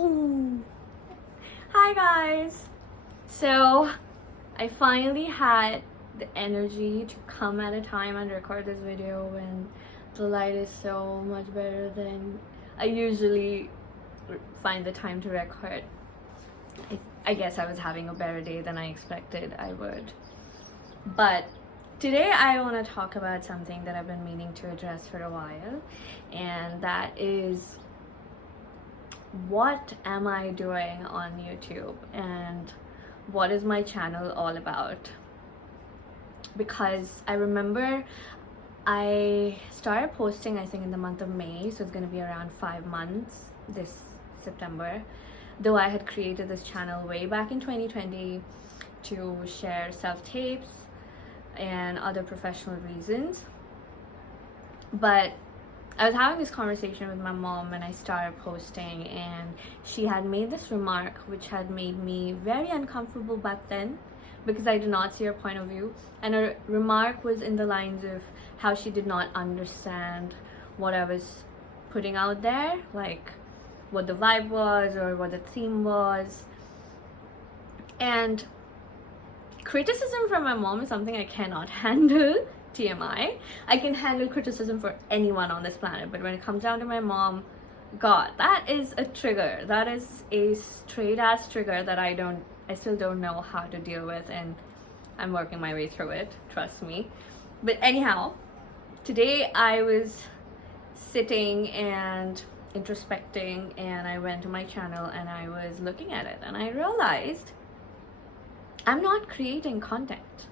Ooh. Hi guys! So I finally had the energy to come at a time and record this video when the light is so much better than I usually find the time to record. I guess I was having a better day than I expected I would. But today I want to talk about something that I've been meaning to address for a while, and that is, what am I doing on YouTube and what is my channel all about? Because I remember I started posting, I think, in the month of May, so it's going to be around 5 months this September, though I had created this channel way back in 2020 to share self-tapes and other professional reasons. But I was having this conversation with my mom when I started posting, and she had made this remark which had made me very uncomfortable back then because I did not see her point of view. And her remark was in the lines of how she did not understand what I was putting out there, like what the vibe was or what the theme was. And criticism from my mom is something I cannot handle. TMI. I can handle criticism for anyone on this planet, but when it comes down to my mom, God, that is a trigger. That is a straight ass trigger that I still don't know how to deal with, and I'm working my way through it, trust me. But anyhow, today I was sitting and introspecting, and I went to my channel and I was looking at it, and I realized I'm not creating content.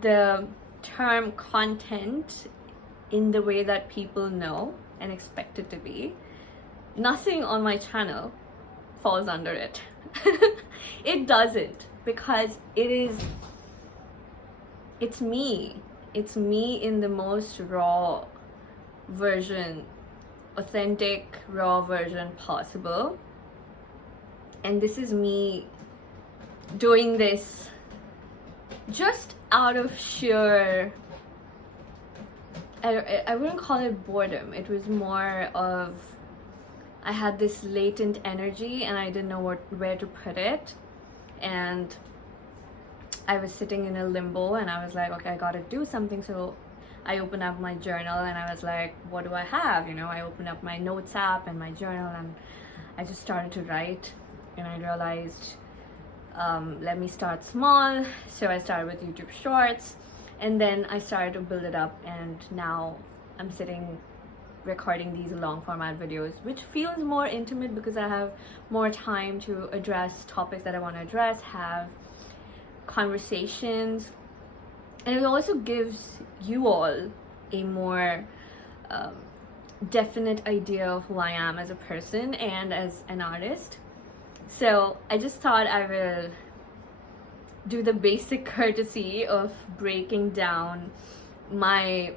The term content in the way that people know and expect it to be, nothing on my channel falls under it. It doesn't, because it's me in the most raw version, authentic raw version possible. And this is me doing this just out of sheer, I wouldn't call it boredom. It was more of, I had this latent energy and I didn't know where to put it, and I was sitting in a limbo, and I was like, okay, I gotta do something. So I opened up my journal and I was like, what do I have? I opened up my notes app and my journal, and I just started to write, and I realized, let me start small. So I started with YouTube Shorts, and then I started to build it up, and now I'm sitting recording these long format videos, which feels more intimate because I have more time to address topics that I want to address, have conversations, and it also gives you all a more definite idea of who I am as a person and as an artist. So I just thought I will do the basic courtesy of breaking down my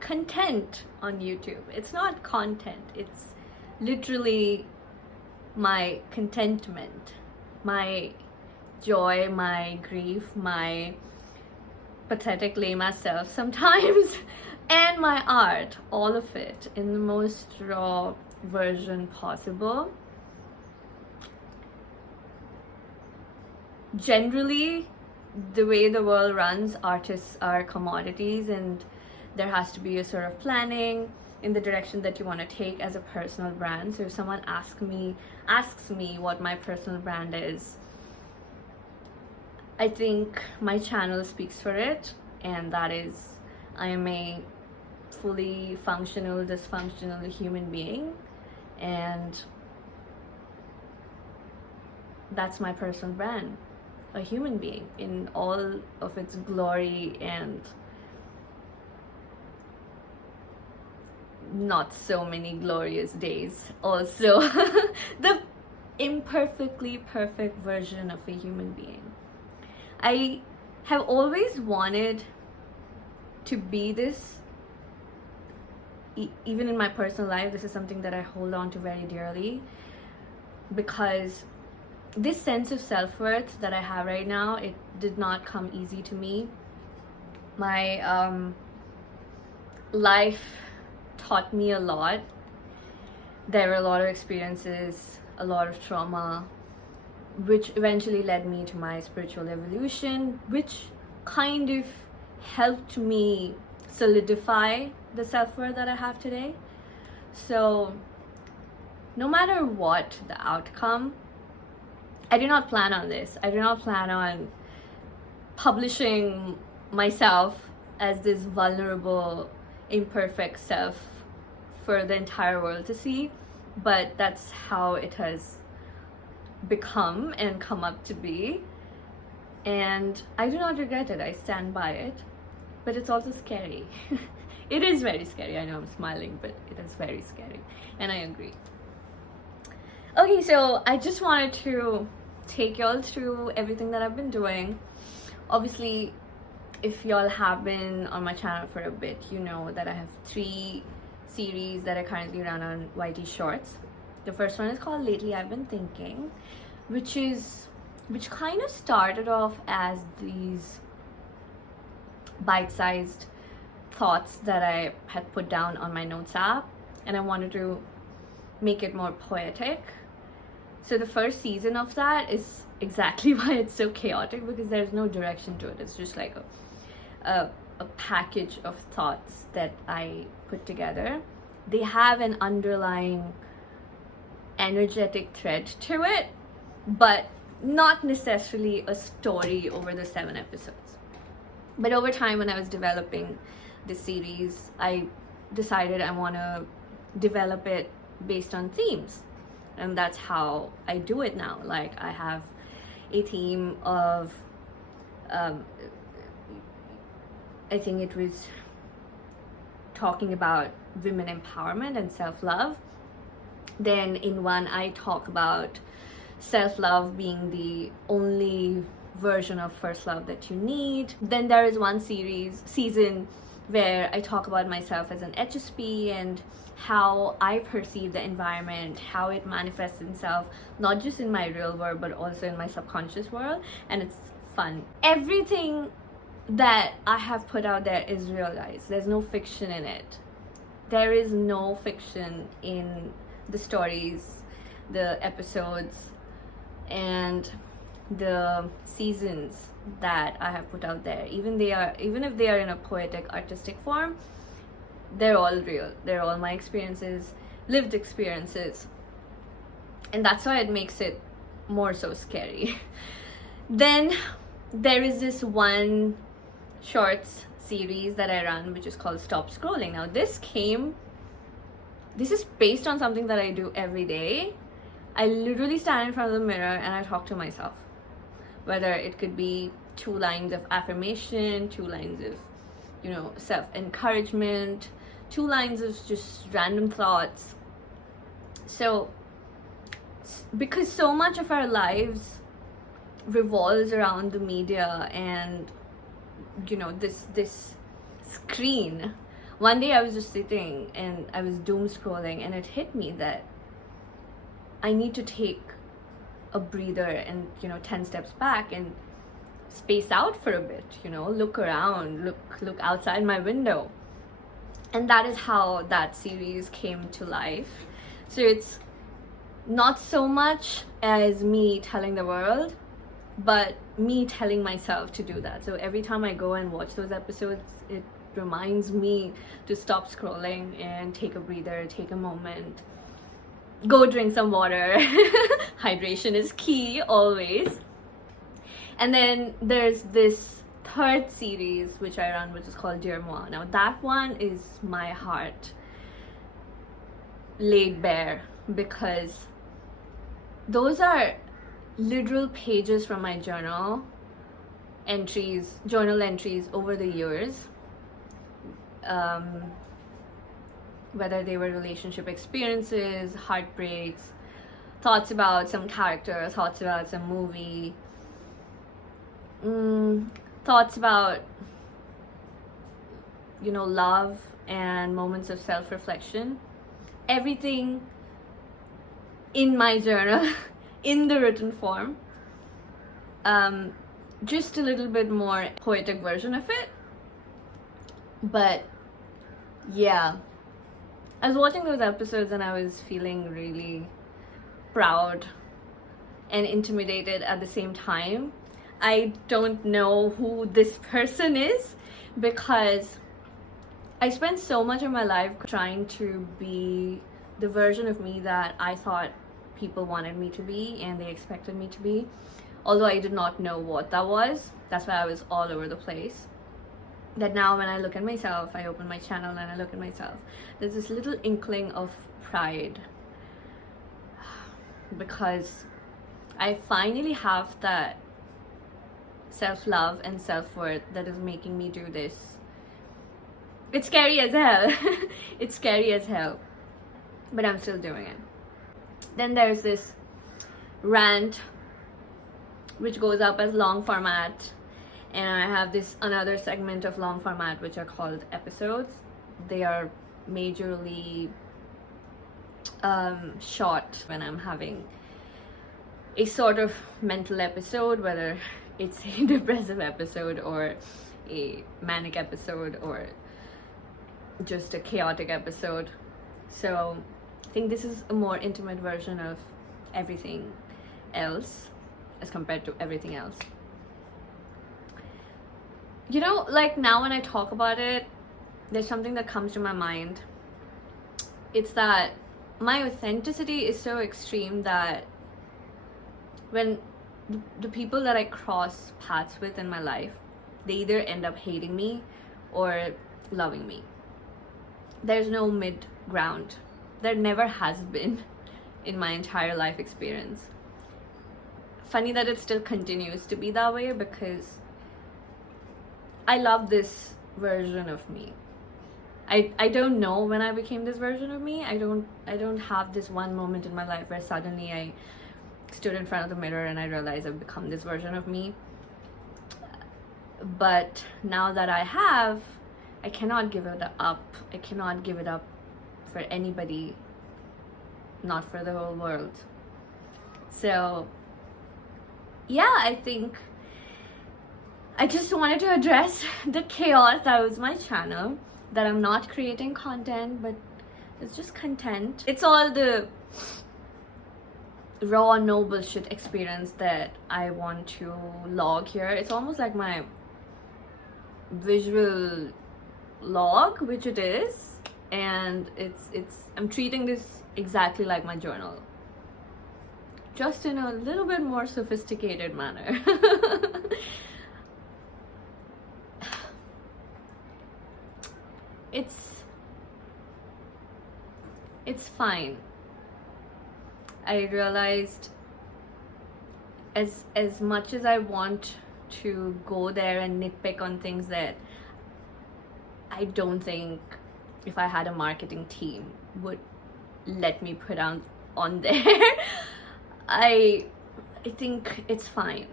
content on YouTube. It's not content, it's literally my contentment, my joy, my grief, my pathetic lame ass self sometimes, and my art, all of it in the most raw version possible. Generally, the way the world runs, artists are commodities, and there has to be a sort of planning in the direction that you want to take as a personal brand. So if someone asks me what my personal brand is, I think my channel speaks for it, and that is, I am a fully functional, dysfunctional human being, and that's my personal brand. A human being in all of its glory and not so many glorious days also. The imperfectly perfect version of a human being. I have always wanted to be this. Even in my personal life, this is something that I hold on to very dearly, because this sense of self-worth that I have right now, it did not come easy to me. My life taught me a lot there were a lot of experiences, a lot of trauma, which eventually led me to my spiritual evolution, which kind of helped me solidify the self-worth that I have today. So no matter what the outcome, I do not plan on this. I do not plan on publishing myself as this vulnerable, imperfect self for the entire world to see, but that's how it has become and come up to be, and I do not regret it. I stand by it, but it's also scary. It is very scary. I know I'm smiling, but it is very scary, and I agree. Okay, so I just wanted to take y'all through everything that I've been doing. Obviously, if y'all have been on my channel for a bit, you know that I have 3 series that I currently run on YT Shorts. The first one is called Lately I've Been Thinking, which kind of started off as these bite-sized thoughts that I had put down on my notes app, and I wanted to make it more poetic. So the first season of that is exactly why it's so chaotic, because there's no direction to it. It's just like a package of thoughts that I put together. They have an underlying energetic thread to it, but not necessarily a story over the 7 episodes. But over time, when I was developing this series, I decided I want to develop it based on themes, and that's how I do it now. Like, I have a theme of I think it was talking about women empowerment and self-love. Then in one, I talk about self-love being the only version of first love that you need. Then there is one season where I talk about myself as an HSP and how I perceive the environment, how it manifests itself, not just in my real world, but also in my subconscious world, and it's fun. Everything that I have put out there is real, guys. There's no fiction in it. There is no fiction in the stories, the episodes, and the seasons that I have put out there. Even if they are in a poetic, artistic form, they're all real. They're all my experiences, lived experiences, and that's why it makes it more so scary. Then there is this one shorts series that I run, which is called Stop Scrolling. Now this is based on something that I do every day. I literally stand in front of the mirror and I talk to myself, whether it could be 2 lines of affirmation, 2 lines of, self-encouragement, 2 lines of just random thoughts. So because so much of our lives revolves around the media and this screen, one day I was just sitting and I was doom scrolling, and it hit me that I need to take a breather and 10 steps back and space out for a bit, look around, look outside my window. And that is how that series came to life. So it's not so much as me telling the world, but me telling myself to do that. So every time I go and watch those episodes, it reminds me to stop scrolling and take a breather, take a moment, go drink some water. Hydration is key, always. And then there's this 3rd series which I run, which is called Dear Moi. Now that one is my heart laid bare, because those are literal pages from my journal entries over the years, whether they were relationship experiences, heartbreaks, thoughts about some character, thoughts about some movie, thoughts about love and moments of self-reflection. Everything in my journal in the written form, just a little bit more poetic version of it. But yeah, I was watching those episodes and I was feeling really proud and intimidated at the same time. I don't know who this person is because I spent so much of my life trying to be the version of me that I thought people wanted me to be and they expected me to be, although I did not know what that was. That's why I was all over the place. That now when I look at myself, I open my channel and I look at myself, there's this little inkling of pride because I finally have that self-love and self-worth that is making me do this. It's scary as hell. It's scary as hell, but I'm still doing it. Then there's this rant which goes up as long format, and I have this another segment of long format which are called episodes. They are majorly short when I'm having a sort of mental episode, whether it's a depressive episode or a manic episode or just a chaotic episode. So I think this is a more intimate version of everything else as compared to everything else. You know, like now when I talk about it, there's something that comes to my mind. It's that my authenticity is so extreme that when the people that I cross paths with in my life, they either end up hating me or loving me. There's no mid ground. There never has been in my entire life experience. Funny that it still continues to be that way because I love this version of me. I don't know when I became this version of me. I don't have this one moment in my life where suddenly I stood in front of the mirror and I realized I've become this version of me. But now that I have, I cannot give it up. I cannot give it up for anybody, not for the whole world. So yeah, I think I just wanted to address the chaos that was my channel, that I'm not creating content, but it's just content. It's all the raw, no bullshit experience that I want to log here. It's almost like my visual log, which it is, and I'm treating this exactly like my journal, just in a little bit more sophisticated manner. It's fine. I realized as much as I want to go there and nitpick on things that I don't think if I had a marketing team would let me put on there, I think it's fine.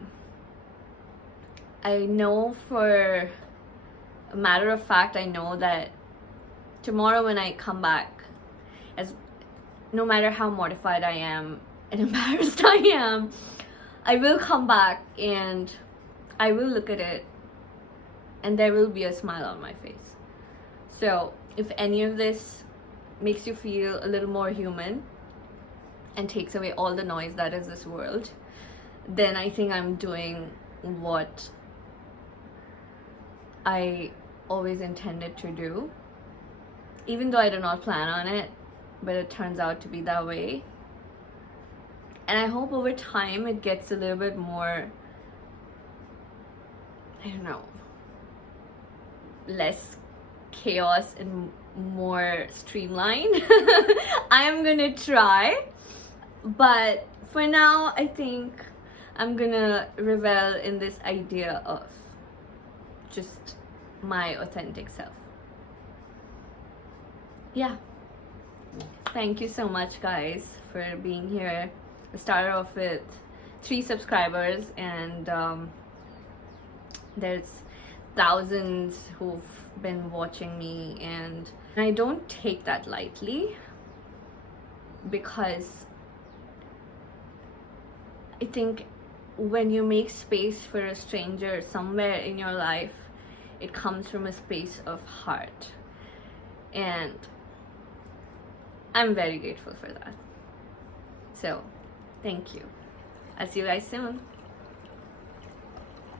I know for a matter of fact, I know that tomorrow when I come back, no matter how mortified I am and embarrassed I am, I will come back and I will look at it and there will be a smile on my face. So if any of this makes you feel a little more human and takes away all the noise that is this world, then I think I'm doing what I always intended to do, even though I did not plan on it, but it turns out to be that way. And I hope over time it gets a little bit more, I don't know, less chaos and more streamlined. I am gonna try, but for now I think I'm gonna revel in this idea of just my authentic self. Yeah, thank you so much guys for being here. I started off with 3 subscribers and there's thousands who've been watching me, and I don't take that lightly because I think when you make space for a stranger somewhere in your life, it comes from a space of heart. And I'm very grateful for that. So thank you. I'll see you guys soon.